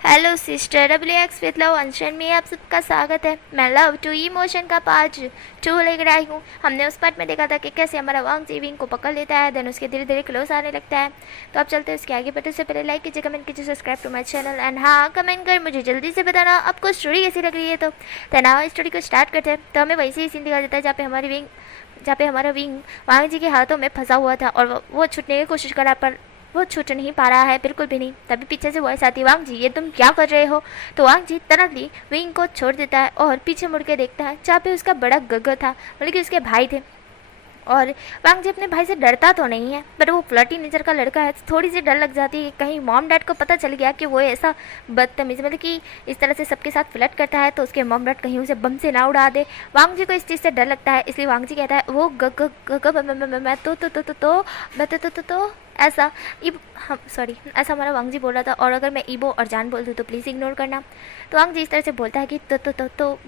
Hello sister WX with love अनशन में आप सबका स्वागत है। मैं लव टू इमोशन का पार्ट 2 लेकर आई हूँ। हमने उस पार्ट में देखा था कि कैसे हमारा वांग जी विंग को पकड़ लेता है, देन उसके धीरे धीरे क्लोज आने लगता है। तो अब चलते हैं उसके आगे बढ़ने से पहले लाइक कीजिए, कमेंट कीजिए, subscribe to my channel and हाँ कमेंट कर मुझे जल्दी से बताना आपको स्टोरी कैसी लग रही है। तो तनाव स्टोरी को स्टार्ट करते हैं। तो हमें वैसे ही सीन दिखा देता है जहाँ पे हमारा विंग वांग जी के हाथों में फंसा हुआ था और वो छूटने की कोशिश करा पर वो छूट नहीं पा रहा है, बिल्कुल भी नहीं। तभी पीछे से वॉइस आती है, वांग जी ये तुम क्या कर रहे हो। तो वांग जी तरफली विंग को छोड़ देता है और पीछे मुड़ के देखता है जहाँ पे उसका बड़ा गगर था, मतलब कि उसके भाई थे। और वांग जी अपने भाई से डरता तो नहीं है, पर वो फ्लर्टी नेचर का लड़का है, तो थोड़ी सी डर लग जाती है कहीं मॉम डैड को पता चल गया कि वो ऐसा बदतमीज, मतलब कि इस तरह से सबके साथ फ्लर्ट करता है, तो उसके मॉम डैड कहीं उसे बम से ना उड़ा दे। वांग जी को इस चीज़ से डर लगता है, इसलिए वांग जी कहता है वो ग ग ग ग मैं तो ऐसा इब हम सॉरी ऐसा हमारा वांग जी बोल रहा था, और अगर मैं ईबो और जान बोल दूँ तो प्लीज़ इग्नोर करना। तो वांग जी इस तरह से बोलता है कि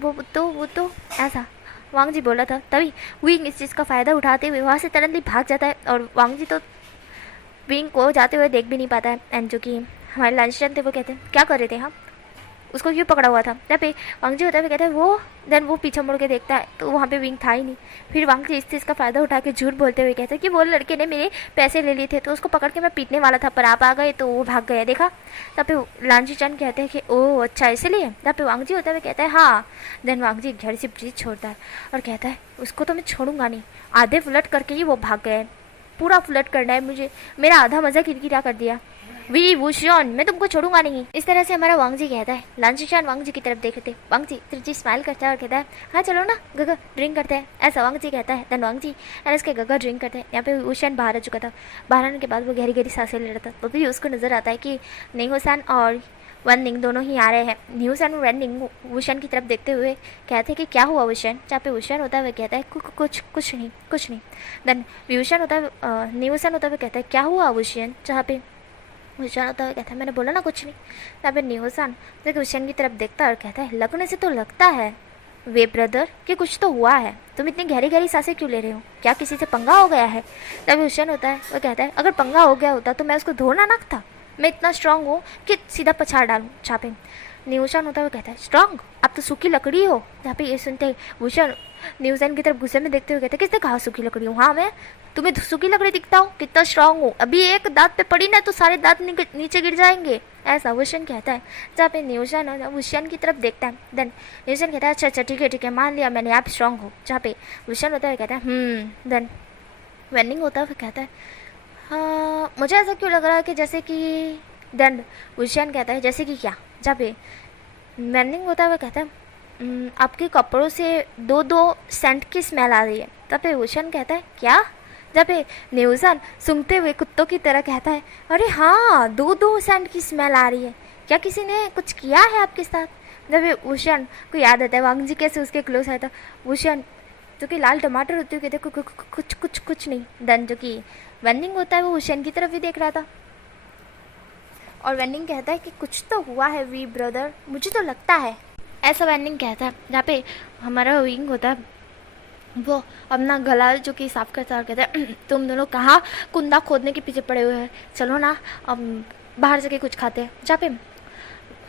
वो ऐसा वांग जी बोला था। तभी विंग इस चीज़ का फ़ायदा उठाते हुए वहाँ से तरंतली भाग जाता है और वांग जी तो विंग को जाते हुए देख भी नहीं पाता है। एंड जो कि हमारे लंचन थे वो कहते हैं क्या कर रहे थे हम, उसको क्यों पकड़ा हुआ था। जब पे वांग जी होता है कहता है वो, देन वो पीछे मुड़ के देखता है तो वहाँ पे विंग था ही नहीं। फिर वांग जी इस चीज़ का फ़ायदा उठा के झूठ बोलते हुए कहते हैं कि वो लड़के ने मेरे पैसे ले लिए थे, तो उसको पकड़ के मैं पीटने वाला था पर आप आ गए तो वो भाग गया, देखा। तब पे लांची चंद कहते हैं कि ओह अच्छा इसलिए। तब पे वांग जी होता है कहता है हाँ। देन वांग जी घर से ब्रीज छोड़ता है और कहता है उसको तो मैं छोड़ूंगा नहीं, आधे फ्लर्ट करके ही वो भाग गए, पूरा फ्लर्ट करना है मुझे, मेरा आधा मज़ा किरकिरा कर दिया। वी वुशियन मैं तुमको छोड़ूंगा नहीं। इस तरह से हमारा वांग जी कहता है। लांचिशान वांग जी की तरफ देखते, वांग जी त्रिजी स्माइल करता है और कहता है हाँ चलो ना गगा ड्रिंक करते हैं, ऐसा वांग जी कहता है। देन वांग जी एंड उसके गगा ड्रिंक करते हैं। यहाँ पे वुशियन बाहर आ चुका था, बाहर आने के बाद वो गहरी गहरी सांसें ले रहा था, तो भी उसको नजर आता है कि निंगोसान और वननिंग दोनों ही आ रहे हैं। न्यूसन और वननिंग वुशन की तरफ देखते हुए कहते हैं कि क्या हुआ वुशन। जहाँ पे वुशन होता है वह कहता है कुछ नहीं। देन व्यूशन होता है न्यूसन होता है वह कहता है क्या हुआ वुशन। जहाँ पे वुशन होता है कहता है मैंने बोला ना कुछ नहीं। तब न्यूसन देखिए वुशन की तरफ देखता है और कहता है लगने से तो लगता है वे ब्रदर कि कुछ तो हुआ है, तुम इतनी गहरी गहरी सांसें क्यों ले रहे हो, क्या किसी से पंगा हो गया है। तभी वुशन होता है वो कहता है अगर पंगा हो गया होता तो मैं उसको धोना ना था, मैं इतना स्ट्रांग हूँ कि सीधा पछाड़ डालूँ छापे। न्यूशन होता हुआ कहता है स्ट्रांग, आप तो सूखी लकड़ी हो। जहाँ पे ये सुनते ही भूषण न्यूजन की तरफ गुस्से में देखते हुए कहते किसने कहा सूखी लकड़ी हूँ, हाँ मैं तुम्हें सूखी लकड़ी दिखता हूँ, कितना स्ट्रांग हूँ, अभी एक दांत पे पड़ी ना तो सारे दांत नीचे गिर जाएंगे, ऐसा वुशन कहता है। जहाँ पे न्यूजन वुशन की तरफ देखता है। देन न्यूजन कहता है अच्छा ठीक है मान लिया मैंने, आप स्ट्रांग हो। जहाँ पे वुशन होता है कहता है देन वेनिंग होता है कहता है हाँ मुझे ऐसा क्यों लग रहा है कि जैसे कि देन वुशन कहता है जैसे कि क्या। जहाँ पे वेनिंग होता है वह कहता है आपके कपड़ों से दो सेंट की स्मेल आ रही है। तब पे वुशन कहता है क्या। जब पे न्यूजन सूंघते हुए कुत्तों की तरह कहता है अरे हाँ दो सेंट की स्मेल आ रही है, क्या किसी ने कुछ किया है आपके साथ। जब वुशन को याद आता है वांग जी कैसे उसके क्लोज आया था। वुशन जो कि लाल टमाटर होते हुए कहते कुछ नहीं। देन जो कि वेनिंग होता है वो वुशन की तरफ ही देख रहा था और वेनिंग कहता है कि कुछ तो हुआ है वी ब्रदर, मुझे तो लगता है, ऐसा वेनिंग कहता है। जहाँ पे हमारा विंग होता है वो अपना गला जो कि साफ करता है और कहता है तुम दोनों कहाँ कुंदा खोदने के पीछे पड़े हुए हैं, चलो ना अब बाहर जाके कुछ खाते हैं। जहाँ पे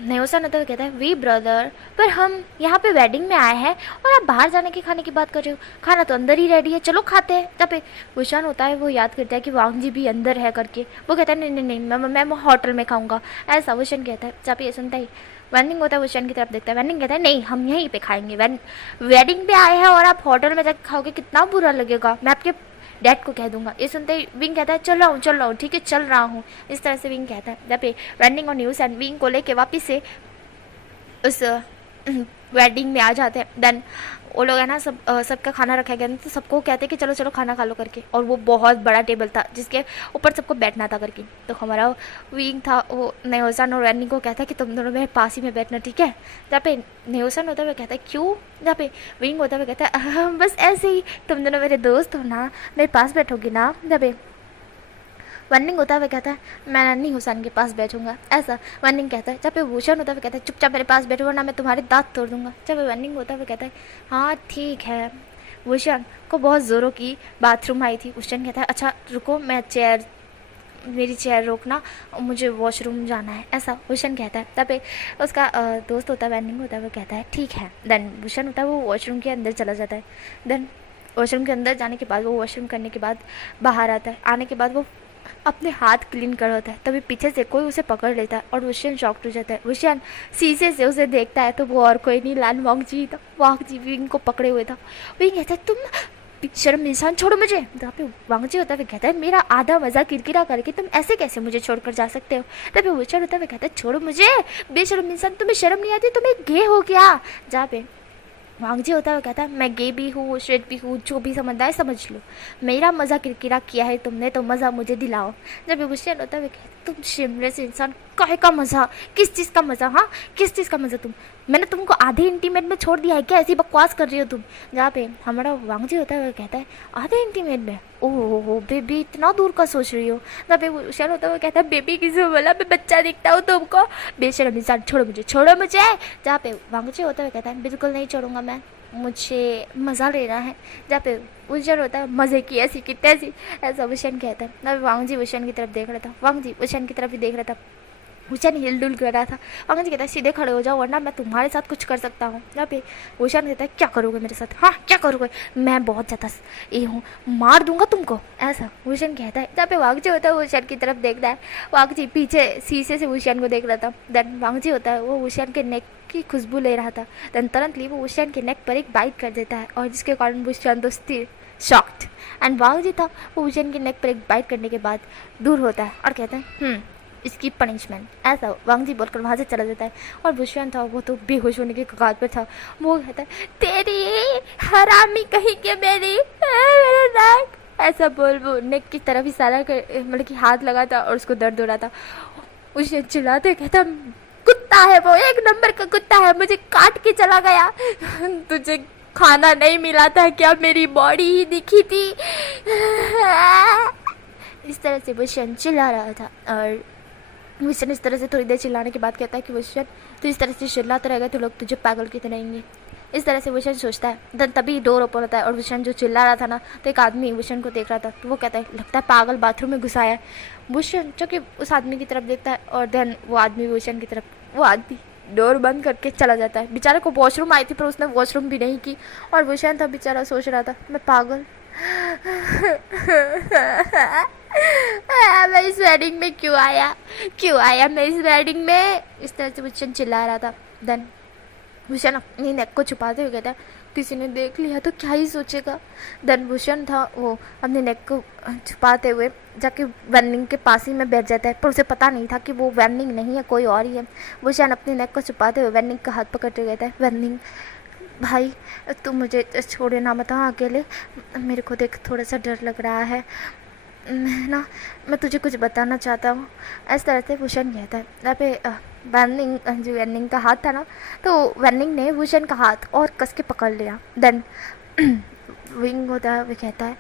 न्यूसन होता है कहता है वी ब्रदर पर हम यहाँ पे वेडिंग में आए हैं और आप बाहर जाने के खाने की बात कर रहे हो, खाना तो अंदर ही रेडी है, चलो खाते हैं। जब पे वुशन होता है वो याद करता है कि वांग जी भी अंदर है करके, वो कहता है नहीं मैं होटल में खाऊंगा, ऐसा वुशन कहता है। जब ये सुनता ही वेनिंग होता है वुशन की तरफ देखता है। वेनिंग कहता है नहीं हम यहीं पे खाएंगे, वेडिंग पे आए हैं और आप होटल में जाकर खाओगे कितना बुरा लगेगा, मैं आपके डैड को कह दूंगा। ये सुनते ही विंग कहता है चल रहा हूँ ठीक है चल रहा हूँ, इस तरह से विंग कहता है। जब पे रनिंग और न्यूज एंड विंग को लेके वापिस से उस वेडिंग में आ जाते हैं। देन वो लोग है ना सबका खाना रखा गया तो सबको कहते हैं कि चलो खाना खा लो करके, और वो बहुत बड़ा टेबल था जिसके ऊपर सबको बैठना था करके। तो हमारा विंग था वो नेहोसन और रैनी को कहता है कि तुम दोनों मेरे पास ही में बैठना ठीक है। जहाँ पे नेहोसन होता है कहता है क्यों। जहाँ पे विंग होता है कहता है बस ऐसे ही, तुम दोनों मेरे दोस्त हो ना, मेरे पास बैठोगी ना। जहाँ पे वनिंग होता है कहता है मैं नन्ही हुसैन के पास बैठूंगा, ऐसा वनिंग कहता है। जब पे भूषण होता है कहता है चुपचाप मेरे पास बैठो वरना मैं तुम्हारे दांत तोड़ दूंगा। जब वनिंग होता है कहता है हाँ ठीक है। भूषण को बहुत ज़ोरों की बाथरूम आई थी। भूषण कहता है अच्छा रुको मैं चेयर मेरी चेयर रोकना, मुझे वॉशरूम जाना है, ऐसा भूषण कहता है। तब उसका दोस्त होता है वैनिंग होता है, वो कहता है ठीक है। देन भूषण होता है वो वॉशरूम के अंदर चला जाता है। देन वॉशरूम के अंदर जाने के बाद वो वॉशरूम करने के बाद बाहर आता है। आने के बाद वो अपने हाथ क्लीन कर होता है, तभी पीछे से कोई उसे पकड़ लेता है और वुशियन शॉक्ड हो जाता है। वुशियन शीशे से उसे देखता है तो वो और कोई नहीं, लान वांगजी था। वांगजी विंग को पकड़े हुए था। विंग कहता है तुम शर्म इंसान, छोड़ो मुझे। जहाँ पे वांगजी होता है वो कहता है मेरा आधा मजा किरकिरा करके तुम ऐसे कैसे मुझे छोड़कर जा सकते हो। तभी वुशियन होता है वो कहता है छोड़ो मुझे बेशर्म इंसान, तुम्हें शर्म नहीं आती, तुम्हें गे हो क्या। जहाँ पे वांगजी होता है वो कहता है मैं गे भी हूँ स्ट्रेट भी हूँ, जो भी समझदा है समझ लो, मेरा मज़ा किरकिरा किया है तुमने तो मज़ा मुझे दिलाओ। जब गुस्सा होता है वो कहता है तुम शिमलेस इंसान, काहे का मज़ा, किस चीज़ का मज़ा, हाँ किस चीज़ का मज़ा, मैंने तुमको आधे इंटीमेट में छोड़ दिया है क्या, ऐसी बकवास कर रही हो तुम। जहाँ पे हमारा वांगजी होता है वो कहता है आधे इंटीमेट में, ओह बेबी इतना दूर का सोच रही हो। जहाँ पे गुस्सा होता है वो कहता है बेबी किसी बोला, मैं बच्चा दिखता हूँ तुमको, बेशर्म इंसान, छोड़ो मुझे छोड़ो मुझे। जहाँ पे वांगजी होता है वो कहता है बिल्कुल नहीं छोड़ूंगा मैं, मुझे मज़ा लेना है। जहाँ पे वुशन होता है मज़े की ऐसी की तैसी, ऐसा वुशन कहता है। ना वांगजी वुशन की तरफ देख रहा था, वांगजी वुशन की तरफ भी देख रहा था। वुशन हिल डुल कर रहा था। वांगजी कहता है सीधे खड़े हो जाओ वरना मैं तुम्हारे साथ कुछ कर सकता हूँ। जहाँ पे वुशन कहता है क्या करोगे मेरे साथ, हाँ क्या करोगे, मैं बहुत ज़्यादा ये हूँ, मार दूंगा तुमको, ऐसा वुशन कहता है। जहाँ पे वांगजी होता है वो वुशन की तरफ देखता है। वांगजी पीछे शीशे से वुशन को देख रहा था। देन वांगजी होता है वो वुशन के नेक की खुशबू ले रहा था। देन तुरंतली वो वुशन के नेक पर एक बाइट कर देता है और जिसके कारण वुशन तो स्थिर शॉक्ड एंड वांगजी था वो वुशन के नेक पर एक बाइट करने के बाद दूर होता है और कहता है इसकी पनिशमेंट, ऐसा वांगजी बोलकर वहाँ से चला जाता है। और वुशन था वो तो बेहोश होने के कगार पर था। वो कहता है तेरी हरामी कहीं के मेरी मेरे नेक, ऐसा बोल वो नेक की तरफ इशारा कर मतलब कि हाथ लगा था और उसको दर्द हो रहा था। उसे चिल्लाते कहता कुत्ता है वो, एक नंबर का कुत्ता है, मुझे काट के चला गया, तुझे खाना नहीं मिला था क्या, मेरी बॉडी ही दिखी थी। इस तरह से वुशन चिल्ला रहा था। और वुशन इस तरह से थोड़ी देर चिल्लाने के बाद कहता है कि वुशन तो इस तरह से चिल्लाता रहेगा तो लोग तुझे पागल की तरह रहेंगे। इस तरह से वुशन सोचता है। देन तभी डोर ओपन होता है और वुशन जो चिल्ला रहा था ना तो एक आदमी वुशन को देख रहा था तो वो कहता है लगता है पागल बाथरूम में घुसाया है। वुशन जो कि उस आदमी की तरफ देखता है और देन वो आदमी वुशन की तरफ, वो आदमी डोर बंद करके चला जाता है। बेचारे को वॉशरूम आई थी पर उसने वॉशरूम भी नहीं की और वुशन था बेचारा सोच रहा था मैं पागल मैं इस वेडिंग में क्यों आया मैं इस वेडिंग में, इस तरह से वुशन चिल्ला रहा था। देन वुशन अपनी नेक को छुपाते हुए कहता है किसी ने देख लिया तो क्या ही सोचेगा। देन वुशन था वो अपने नेक को छुपाते हुए जाके वैनिंग के पास ही में बैठ जाता है पर उसे पता नहीं था कि वो वैनिंग नहीं है कोई और ही है। वुशन अपने नेक को छुपाते हुए वैनिंग का हाथ पकड़ते कहता है वैनिंग भाई तुम मुझे छोड़े ना मत, हाँ अकेले मेरे को देख थोड़ा सा डर लग रहा है मैं तुझे कुछ बताना चाहता हूँ। इस तरह से वुशन कहता है। यहाँ पे वैनिंग जो वैनिंग का हाथ था ना तो वैनिंग ने वुशन का हाथ और कस के पकड़ लिया। देन विंग होता है वो कहता है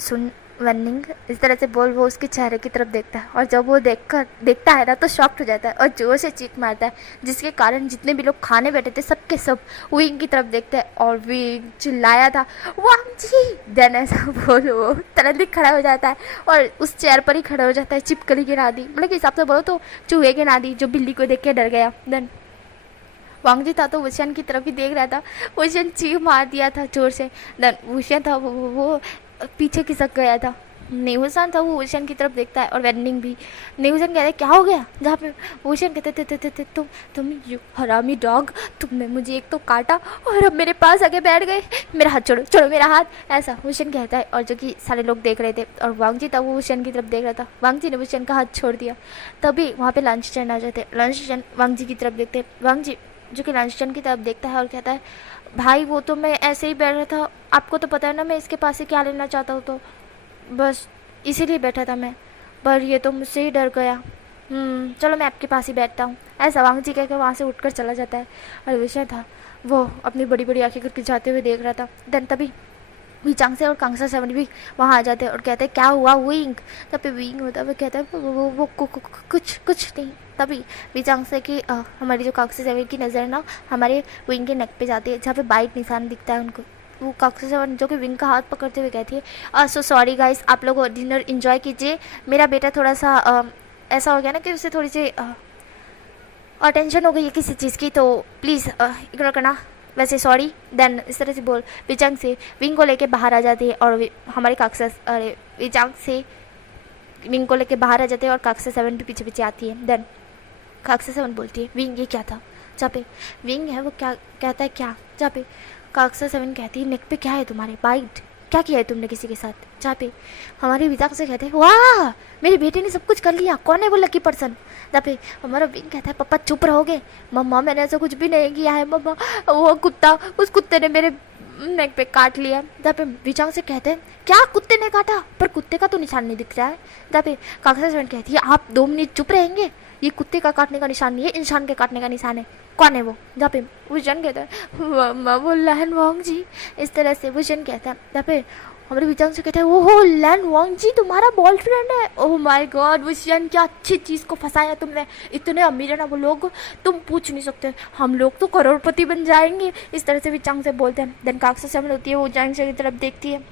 सुन वैनिंग, इस तरह से बोल वो उसके चेहरे की तरफ देखता है और जब वो देखता है ना तो शॉक्ड हो जाता है और जोर से चीख मारता है जिसके कारण जितने भी लोग खाने बैठे थे सबके सब विंग की तरफ देखते हैं और विंग चिल्लाया था वांगजी। देन ऐसा बोल वो तुरंत ही खड़ा हो जाता है और उस चेयर पर ही खड़ा हो जाता है चिपकली के नादी, मतलब हिसाब से बोलो तो चूहे के नादी जो बिल्ली को देख के डर गया। देन वांगजी था तो वुशन की तरफ ही देख रहा था, वुशन चीख मार दिया था जोर से। देन वुशन था वो पीछे खिसक गया था। नेहुसन था वो वुशन की तरफ देखता है और वैनिंग भी। नेहुसन कहते क्या हो गया, जहाँ पे वुशन कहते थे तुम यू हरामी डॉग, तुमने मुझे एक तो काटा और अब मेरे पास आके बैठ गए, मेरा हाथ छोड़ो छोड़ो मेरा हाथ, ऐसा वुशन कहता है। और जो कि सारे लोग देख रहे थे और वांगजी था वो वुशन की तरफ देख रहा था। वांगजी ने वुशन का हाथ छोड़ दिया। तभी वहाँ पे लंच चैन आ जाते, लंच चैन वांगजी की तरफ देखते। वांगजी जो कि लंच चैन की तरफ देखता है और कहता है भाई वो तो मैं ऐसे ही बैठ रहा था, आपको तो पता है ना मैं इसके पास से क्या लेना चाहता हूँ, तो बस इसीलिए बैठा था मैं, पर ये तो मुझसे ही डर गया। चलो मैं आपके पास ही बैठता हूँ, ऐसा वांगजी कहकर वहाँ से उठकर चला जाता है। और विषय था वो अपनी बड़ी बड़ी आंखें करके जाते हुए देख रहा था। देन तभी वीचांग से और कांगसा सेवन भी वहाँ आ जाते हैं और कहते हैं क्या हुआ विंग। तब पे विंग होता है वो कहता है वो कुछ नहीं। तभी वीचांग से कि हमारी जो कांगसा सेवन की नज़र ना हमारे विंग के नेक पे जाती है जहाँ पे बाइट निशान दिखता है उनको। वो काक्सा सेवन जो कि विंग का हाथ पकड़ते हुए कहती है सो सॉरी गाइस, आप लोग डिनर इन्जॉय कीजिए, मेरा बेटा थोड़ा सा ऐसा हो गया ना कि उसे थोड़ी सी टेंशन हो गई है किसी चीज़ की, तो प्लीज़ इग्नोर करना, वैसे सॉरी। देन इस तरह से बोल विचांग से विंग को लेके बाहर आ जाती है और हमारे काक्सा विचांग से विंग को लेके बाहर आ जाते हैं और काक्सा सेवन भी पीछे पीछे आती है। देन काक्सा सेवन बोलती है विंग ये क्या था, जहाँ पे विंग है वो क्या कहता है क्या, जहाँ पे काक्सा सेवन कहती है नेक पे क्या है तुम्हारे, बाइट क्या किया है तुमने किसी के साथ, जहाँ पे हमारे विचांग से कहते हैं वाह मेरे बेटे ने सब कुछ कर लिया, कौन है वो लकी पर्सन, जहाँ पे हमारा विंग कहता है पापा चुप रहोगे, मम्मा मैंने ऐसा कुछ भी नहीं किया है मम्मा, वो कुत्ता उस कुत्ते ने मेरे नेक पे काट लिया, जहाँ पे विचांग से कहते हैं क्या कुत्ते ने काटा, पर कुत्ते का तो निशान नहीं दिख रहा है, जहाँ पे काक्सा सेवन कहती है आप 2 मिनट चुप रहेंगे, ये कुत्ते का काटने का निशान नहीं है, इंसान के काटने का निशान है, कौन है वो, जहाँ पे विजन कहता है मम्मा वो लैन वांग जी, इस तरह से विजन कहता है, जहाँ पे हमारे विचांग से कहता है वो लैन वांग जी तुम्हारा बॉयफ्रेंड है, ओह माय गॉड विजन क्या अच्छी चीज़ को फंसाया तुमने, इतने अमीर है ना वो लोग, तुम पूछ नहीं सकते, हम लोग तो करोड़पति बन जाएंगे, इस तरह से विचांग से बोलते हैं। देन काक्सा सेवन होती है वो विचांग से की तरफ देखती है,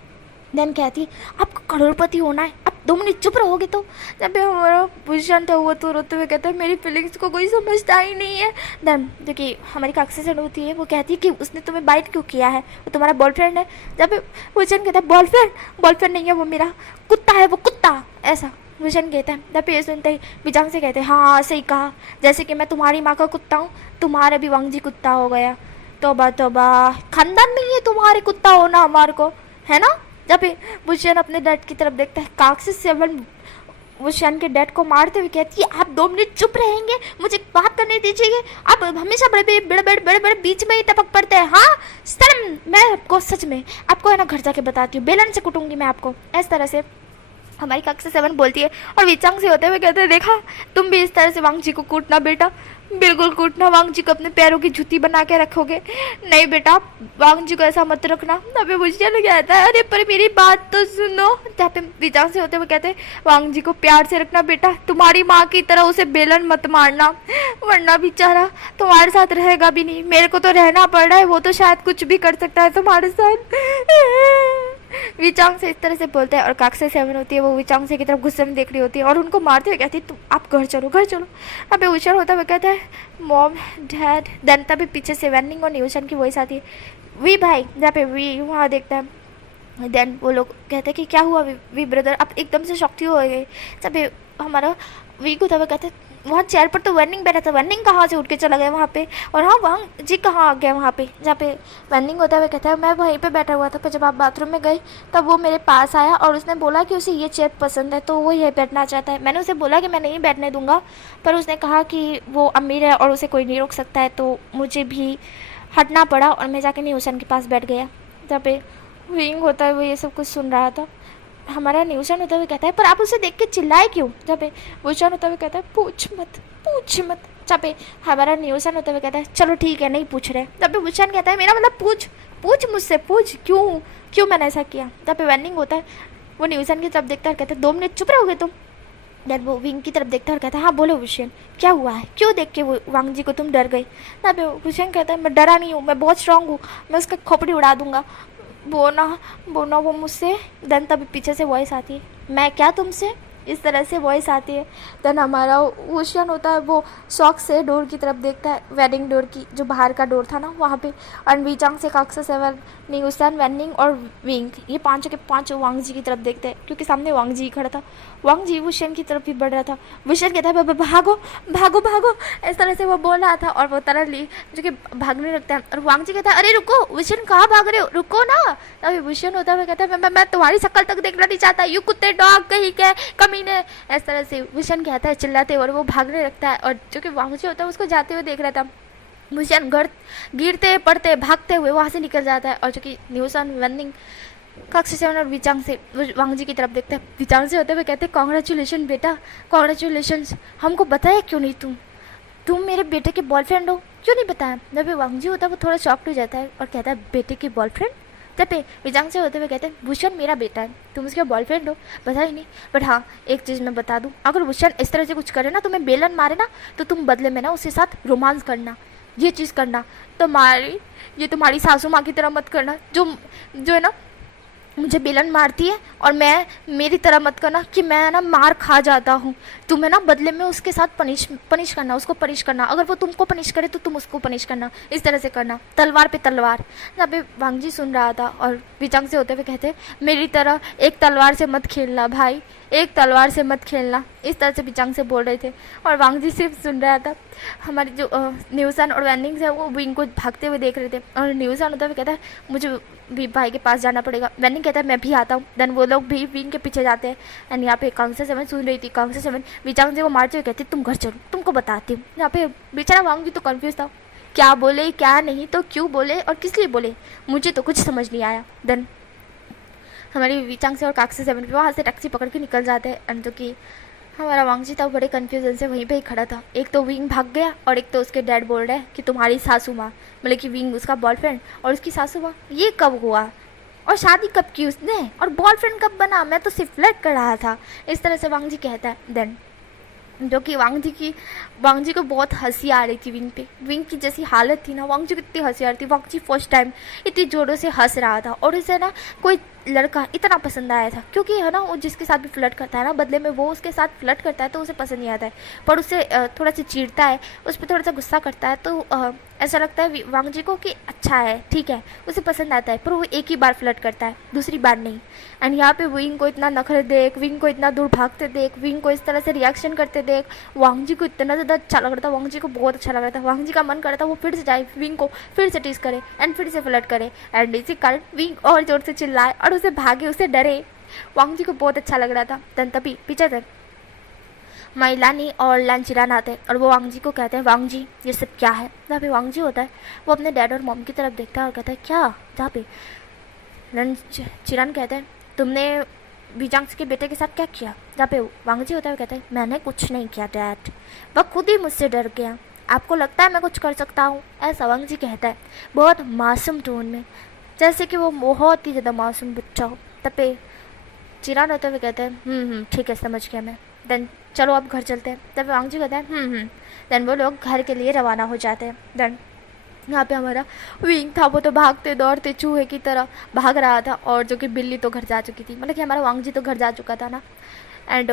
देन कहती है आपको करोड़पति होना है, आप 2 मिनट चुप रहोगे तो, जब भी हमारा भूषण था वो तो रोते हुए कहता है मेरी फीलिंग्स को कोई समझता ही नहीं है। देन देखिए हमारी काक्सा सेवन होती है वो कहती है कि उसने तुम्हें बाइट क्यों किया है, वो तुम्हारा बॉयफ्रेंड है, जब भी भूषण कहता है बॉयफ्रेंड नहीं है वो मेरा कुत्ता है, वो कुत्ता, ऐसा भूषण कहता है। तब ये सुनते ही विजांग से कहते हैं हाँ सही कहा, जैसे कि मैं तुम्हारी माँ का कुत्ता हूँ, तुम्हारा भी वांग जी कुत्ता हो गया, तोबा तोबा खानदान में ही है तुम्हारे कुत्ता होना हमारे को, है ना। जब भूषण अपने डैड की तरफ देखता है, काक्सा सेवन भूषण के डैड को मारते हुए कहती है आप 2 मिनट चुप रहेंगे, मुझे बात करने दीजिए, आप हमेशा बड़े बीच में ही टपक पड़ते हैं, हाँ शर्म, मैं आपको सच में आपको है ना घर जाके बताती हूँ, बेलन से कुटूंगी मैं आपको, इस तरह से हमारी काक्सा सेवन बोलती है। और विचांग से होते हुए कहते हैं देखा तुम भी इस तरह से वांग जी को कूटना बेटा, बिल्कुल कूटना, वांग जी को अपने पैरों की जूती बना के रखोगे, नहीं बेटा वांग जी को ऐसा मत रखना। तभी भूषण कहता है अरे पर मेरी बात तो सुनो, जहाँ पे विचांग से होते हुए कहते हैं वांग जी को प्यार से रखना बेटा, तुम्हारी माँ की तरह उसे बेलन मत मारना, वरना बेचारा तुम्हारे साथ रहेगा भी नहीं, मेरे को तो रहना पड़ रहा है, वो तो शायद कुछ भी कर सकता है तुम्हारे साथ। विचांग से इस तरह से बोलते हैं और काक्सा सेवन होती है वो विचांग से की तरफ गुस्से में देख रही होती है और उनको मारते हुए कहती है तुम आप घर चलो घर चलो। अभी उषण होता हुआ कहता है मॉम डैड, देन तभी पीछे से वैनिंग और न्यूशन की वॉइस आती है वी भाई, जहाँ पे वी वहाँ देखता है। देन वो लोग कहते हैं कि क्या हुआ वी ब्रदर, आप एकदम से शॉक्ट हो गए। जब हमारा वी को तब कहते हैं वहाँ चेयर पर तो वैनिंग बैठा था, वैनिंग कहाँ से उठ के चला गया वहाँ पे, और हाँ वांग जी कहाँ आ गया वहाँ पे, जहाँ पे वैनिंग होता है कहता है मैं वहीं पे बैठा हुआ था, पर जब आप बाथरूम में गए तब वो मेरे पास आया और उसने बोला कि उसे ये चेयर पसंद है तो वो ये बैठना चाहता है। मैंने उसे बोला कि मैं नहीं बैठने दूंगा, पर उसने कहा कि वो अमीर है और उसे कोई नहीं रोक सकता है, तो मुझे भी हटना पड़ा और मैं जाके न्यूशन के पास बैठ गया। जहाँ पे विंग होता है वो ये सब कुछ सुन रहा था। हमारा न्यूशन होता हुआ कहता है पर आप उसे देख के चिल्लाए क्यों, जब पे भूषण होता हुआ कहता है पूछ मत। जब पे हमारा न्यूशन होता हुआ कहता है चलो ठीक है नहीं पूछ रहे। जब पे भूषण कहता है मेरा मतलब पूछ मुझसे, पूछ क्यों मैंने ऐसा किया। जब पे वैनिंग होता है वो न्यूशन की तरफ देखता है कहता है 2 मिनट चुप रहोगे तुम। देन वो विंग की तरफ देखता है और कहता है हाँ बोलो भूषण क्या हुआ है, क्यों देख के वो वांग जी को तुम डर गई। तब भूषण कहता है मैं डरा नहीं हूँ, मैं बहुत स्ट्रांग हूँ, मैं उसका खोपड़ी उड़ा दूंगा, बोना वो मुझसे। देन तभी पीछे से वॉइस आती है मैं क्या तुमसे, इस तरह से वॉइस आती है। देन हमारा ओशियन होता है वो शौक से डोर की तरफ देखता है, वेडिंग डोर की जो बाहर का डोर था ना वहाँ पे। और विचांग से काक्सा सेवन न्यूसन वैनिंग और विंग ये पांचों के पांचों वांग जी की तरफ देखते हैं क्योंकि सामने वांग जी खड़ा था। वांग जी वुशन की तरफ भी बढ़ रहा था। वुशन कहता है भागो, इस तरह से वो बोल रहा था और वो तरह ली जो कि भागने लगता है। और वांग जी कहता है अरे रुको वुशन कहाँ भाग रहे हो, रुको ना। अभी वुशन होता है कहता है मैं तुम्हारी शक्ल तक देखना नहीं चाहता, यू कुत्ते डॉग कहीं के कमीने, इस तरह से वुशन कहता है चिल्लाते और वो भागने लगता है। और जो कि वांग जी होता है उसको जाते हुए देख रहा था। वुशन गिरते पड़ते भागते हुए वहाँ से निकल जाता है। और जो कि न्यूसन वनिंग काक्सा सेवन और विचांग से वांग जी की तरफ देखते हैं। विचांग से होते हुए कहते हैं कॉन्ग्रेचुलेशन बेटा, कॉन्ग्रेचुलेशन, हमको बताया क्यों नहीं तुम मेरे बेटे के बॉयफ्रेंड हो, क्यों नहीं बताया। जब वांग जी होता है वो थोड़ा शॉक्ड हो जाता है और कहता है बेटे के बॉयफ्रेंड। तब विचांग से होते हुए कहते हैं भूषण मेरा बेटा है, तुम उसके बॉयफ्रेंड हो, पता ही नहीं। बट हाँ एक चीज़ मैं बता दूँ, अगर भूषण इस तरह से कुछ करे ना, तुम्हें बेलन मारे ना, तो तुम बदले में ना उसके साथ रोमांस करना, ये चीज़ करना, तुम्हारी सासू माँ की तरह मत करना, जो है ना मुझे बेलन मारती है, और मेरी तरह मत करना कि मैं ना मार खा जाता हूँ। तुम्हें ना बदले में उसके साथ पनिश करना, उसको पनिश करना, अगर वो तुमको पनिश करे तो तुम उसको पनिश करना, इस तरह से करना, तलवार पे तलवार। जहाँ पे वांग जी सुन रहा था और विचांग से होते हुए कहते, मेरी तरह एक तलवार से मत खेलना भाई, एक तलवार से मत खेलना, इस तरह से विचांग से बोल रहे थे। और वांग जी सिर्फ सुन रहा था। हमारे जो न्यूसन और वैनिंग है वो विंग को भागते हुए देख रहे थे, और न्यूसन होता हुआ कहता है मुझे भी भाई के पास जाना पड़ेगा। वैनिंग कहता है मैं भी आता हूँ। देन वो लोग भी विंग के पीछे जाते हैं। एंड यहाँ पे कांग्रेस 7 सुन रही थी। कांग्रेस 7 विचांग जी को मारते हुए कहती तुम घर चलो, तुमको बताती हूँ। यहाँ पे बेचारा वांग जी तो कन्फ्यूज था, क्या बोले क्या नहीं, तो क्यों बोले और किस लिए बोले, मुझे तो कुछ समझ नहीं आया। देन हमारी विचांग से और काक्से 7 वहाँ से टैक्सी पकड़ के निकल जाते हैं। एंड जो कि हमारा वांगजी था वो बड़े कन्फ्यूजन से वहीं पे ही खड़ा था। एक तो विंग भाग गया और एक तो उसके डैड बोल रहे हैं कि तुम्हारी सासू माँ, मतलब कि विंग उसका बॉयफ्रेंड और उसकी सासू माँ, ये कब हुआ और शादी कब की उसने और बॉयफ्रेंड कब बना, मैं तो सिर्फ फ्लर्ट कर रहा था, इस तरह से वांगजी कहता है। देन जो कि वांग जी को बहुत हंसी आ रही थी विंग की जैसी हालत थी ना, वांग जी को इतनी हंसी आ रही थी। वांग जी फर्स्ट टाइम इतनी जोरों से हंस रहा था और उसे ना कोई लड़का इतना पसंद आया था, क्योंकि है ना वो जिसके साथ भी फ्लर्ट करता है ना, बदले में वो उसके साथ फ्लर्ट करता है तो उसे पसंद नहीं आता है, पर उसे थोड़ा सा चीरता है, उस पर थोड़ा सा गुस्सा करता है, तो ऐसा लगता है वांग जी को कि अच्छा है, ठीक है, उसे पसंद आता है, पर वो एक ही बार फ्लर्ट करता है, दूसरी बार नहीं। एंड यहाँ पे विंग को इतना नखरे देख, विंग को इतना दूर भागते देख, विंग को इस तरह से रिएक्शन करते देख, वांग जी को इतना ज़्यादा अच्छा लग रहा था, वांग जी को बहुत अच्छा लग रहा था। वांग जी का मन करता वो फिर से जाए, विंग को फिर से टीज करे एंड फिर से फ्लर्ट करे, एंड इसी कारण विंग और जोर से चिल्लाए और उसे भागे, उसे डरे। वांग जी को बहुत अच्छा लग रहा था। तन तभी पीछे से मैलानी और लांचिरान आते हैं और वो वांग जी को कहते हैं वांग जी ये सब क्या है। जहाँ पे वांग जी होता है वो अपने डैड और मॉम की तरफ देखता है और कहता है क्या। जहाँ पे चिरान कहते हैं तुमने विजांग के बेटे के साथ क्या किया। जहाँ पे वांग जी होता है वो कहता है मैंने कुछ नहीं किया डैड, वह खुद ही मुझसे डर गया, आपको लगता है मैं कुछ कर सकता हूँ, ऐसा वांग जी कहता है बहुत मासूम टोन में, जैसे कि वो बहुत ही ज़्यादा मासूम बच्चा हो। तब पे चिरान होते हुए कहते हैं ठीक है समझ गया मैं, देन चलो अब घर चलते हैं। तब वांग जी कहते हैं देन वो लोग घर के लिए रवाना हो जाते हैं। देन यहाँ पे हमारा विंग था वो तो भागते दौड़ते चूहे की तरह भाग रहा था, और जो कि बिल्ली तो घर जा चुकी थी, मतलब कि हमारा वांग जी तो घर जा चुका था ना। एंड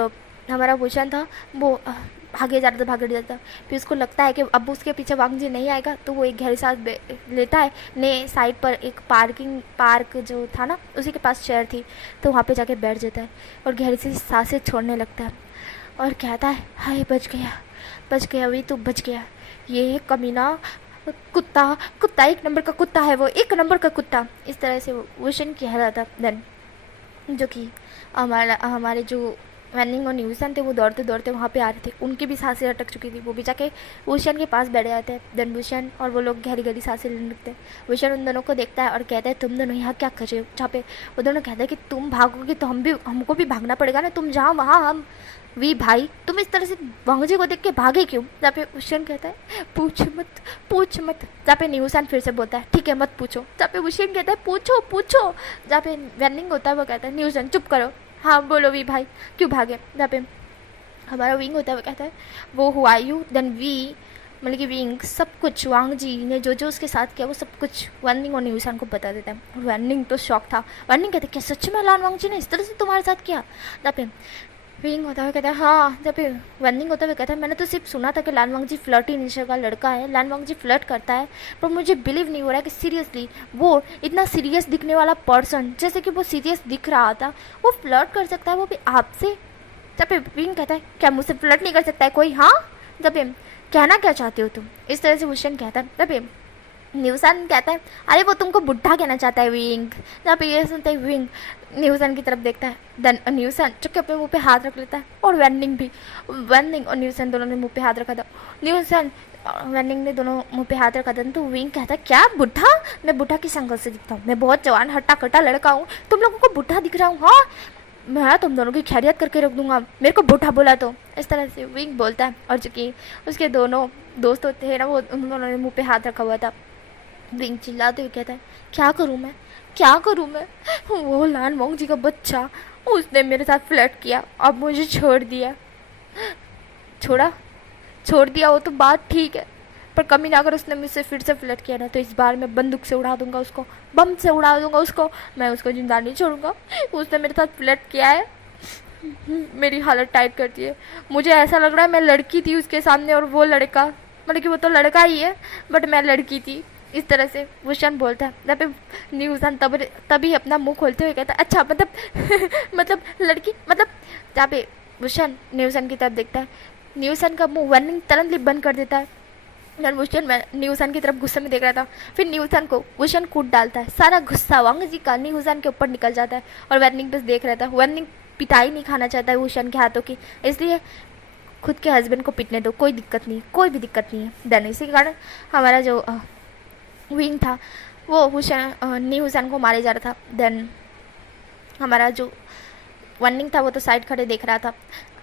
हमारा भूषण था वो भागे जाता। फिर उसको लगता है कि अब उसके पीछे वांग जी नहीं आएगा, तो वो एक गहरी सांस लेता है। ने साइड पर एक पार्क जो था ना उसी के पास चेयर थी, तो वहाँ पे जाके बैठ जाता है और गहरी सी सांसें छोड़ने लगता है और कहता है हाय बच गया वी तू बच गया, ये कमीना कुत्ता एक नंबर का कुत्ता है, वो एक नंबर का कुत्ता, इस तरह से वो वुशन कह रहा था। देन जो कि हमारे जो वैनिंग और न्यूसन थे वो दौड़ते दौड़ते वहाँ पे आ रहे थे, उनकी भी सांसें अटक चुकी थी, वो भी जाके वुशन के पास बैठ जाते हैं। देन वुशन और वो लोग गहरी गहरी सांसें लेने लगते हैं। वुशन उन दोनों को देखता है और कहता है तुम दोनों यहाँ क्या कर रहे हो। जहाँ पे वो दोनों कहते हैं कि तुम भागोगे तो हमको भी भागना पड़ेगा ना, तुम जहाँ वहाँ हम वी भाई, तुम इस तरह से वांग जी को देख के भागे क्यों। जहाँ पे वुशन कहता है पूछ मत। जहाँ पे न्यूसन फिर से बोलता है ठीक है मत पूछो। जहाँ पे वुशन कहता है पूछो। जहाँ पे वैनिंग होता है वो कहता है न्यूसन चुप करो, हाँ बोलो वी भाई क्यों भागे। जहाँ पे हमारा विंग होता है वो कहता है वो हुआ यू। देन वी मतलब कि विंग सब कुछ वांग जी ने जो उसके साथ किया वो सब कुछ वैनिंग और न्यूसन को बता देता है। वैनिंग तो शौक था, वैनिंग कहते क्या सच में लान वांग जी ने इस तरह से तुम्हारे साथ किया। जहाँ पे विंग होता हुआ कहता है हाँ। जब पे वैनिंग होता हुआ कहता है मैंने तो सिर्फ सुना था कि लान वांग जी फ्लर्टी नेचर का लड़का है, लान वांग जी फ्लर्ट करता है, पर मुझे बिलीव नहीं हो रहा है कि सीरियसली वो इतना सीरियस दिखने वाला पर्सन, जैसे कि वो सीरियस दिख रहा था, वो फ्लर्ट कर सकता है वो भी आपसे। जब पे विंग कहता है क्या मुझसे फ्लर्ट नहीं कर सकता है कोई, हाँ जब पे कहना क्या चाहते हो तुम, इस तरह से वुशन कहता है। जब पे न्यूसन कहता है अरे वो तुमको बुढ़ा कहना चाहता है विंग। जहाँ पे ये सुनता है विंग न्यूसन की तरफ देखता है। देन न्यूसन चुपके अपने मुंह पे हाथ रख लेता है, और वैनिंग और न्यूसन दोनों ने मुंह पे हाथ रखा था। न्यूसन वैनिंग ने दोनों मुंह पे हाथ रखा था, तो विंग कहता है क्या बुढ़ा, मैं बुढ़ा की संगत से दिखता हूँ, मैं बहुत जवान हट्टा कट्टा लड़का हूँ, तुम लोगों को बुढ़ा दिख रहा हूँ, हाँ मैं तुम दोनों की खैरियत करके रख दूंगा, मेरे को बुढ़ा बोला तो, इस तरह से विंग बोलता है। और चूँकि उसके दोनों दोस्त होते हैं ना वो उन दोनों ने मुँह पे हाथ रखा हुआ था। विंग चिल्लाते हुए कहता है क्या करूँ मैं वो लान वांग जी का बच्चा, उसने मेरे साथ फ्लर्ट किया, अब मुझे छोड़ दिया वो तो बात ठीक है, पर कमी ना अगर उसने मुझसे फिर से फ्लर्ट किया ना तो इस बार मैं बंदूक से उड़ा दूंगा उसको, बम से उड़ा दूंगा उसको, मैं उसको जिंदा नहीं छोड़ूंगा। उसने मेरे साथ फ्लर्ट किया है, मेरी हालत टाइट करती है। मुझे ऐसा लग रहा है मैं लड़की थी उसके सामने और वो लड़का, मतलब कि वो तो लड़का ही है बट मैं लड़की थी, इस तरह से वुशन बोलता है। जब पे न्यूज़न तभी अपना मुंह खोलते हुए कहता है अच्छा मतलब मतलब लड़की मतलब, जहाँ पे वुशन न्यूज़न की तरफ देखता है, न्यूज़न का मुंह वार्निंग तुरंत बंद कर देता है। और वुशन न्यूज़न की तरफ गुस्से में देख रहा था, फिर न्यूज़न को वुशन कूट डालता है, सारा गुस्सा वांग जी का न्यूज़न के ऊपर निकल जाता है और वार्निंग बस देख रहा था। वार्निंग पिटाई नहीं खाना चाहता है वुशन के हाथों की, इसलिए खुद के हस्बैंड को पीटने दो, कोई दिक्कत नहीं, कोई भी दिक्कत नहीं है। देन इसी के कारण हमारा जो विंग था वो वुशन न्यूज़न को मारे जा रहा था। देन हमारा जो वनिंग था वो तो साइड खड़े देख रहा था।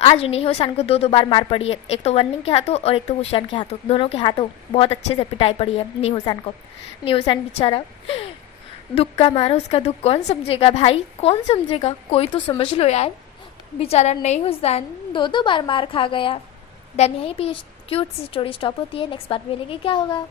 आज न्यूज़न को दो बार मार पड़ी है, एक तो वनिंग के हाथों और एक तो वुशन के हाथों, दोनों के हाथों बहुत अच्छे से पिटाई पड़ी है न्यूज़न को। न्यूज़न बेचारा दुख का मारा, उसका दुख कौन समझेगा भाई, कौन समझेगा, कोई तो समझ लो यार। बेचारा न्यूज़न दो बार मार खा गया। देन यहीं पे क्यूट सी स्टोरी स्टॉप होती है। नेक्स्ट पार्ट में मिलेंगे क्या होगा।